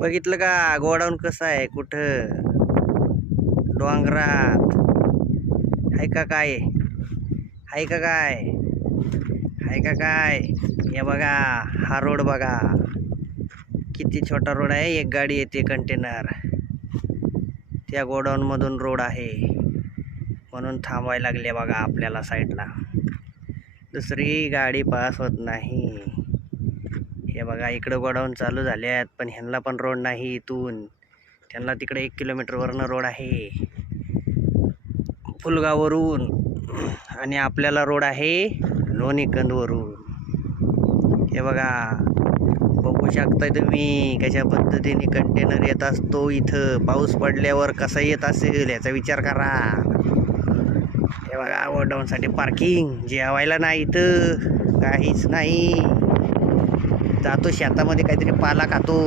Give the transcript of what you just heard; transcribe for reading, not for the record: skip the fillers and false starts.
बघितलं का गोडाऊन कसं आहे? कुठं डोंगरात आहे का काय? आहे का काय? आहे का काय? हे बघा, हा रोड बघा किती छोटा रोड आहे. एक गाडी येते कंटेनर, त्या गोडाऊन मधून रोड आहे म्हणून थांबायला लागले बघा आपल्याला साईडला. दुसरी गाडी पास होत नाही. हे बघा इकडं गोडाऊन चालू झाले आहेत, पण ह्यांना पण रोड नाही. इथून त्यांना तिकडे 1 किलोमीटरवरनं रोड आहे फुलगाववरून, आणि आपल्याला रोड आहे लोणीकंदवरून. हे बघा, बघू शकताय तुम्ही कशा पद्धतीने कंटेनर येत असतो. इथं पाऊस पडल्यावर कसा येत असेल याचा विचार करा. हे बघा गोडाऊनसाठी पार्किंग, जेवायला नाही इथं काहीच नाही. जातो शेतामध्ये काहीतरी पाला खातो.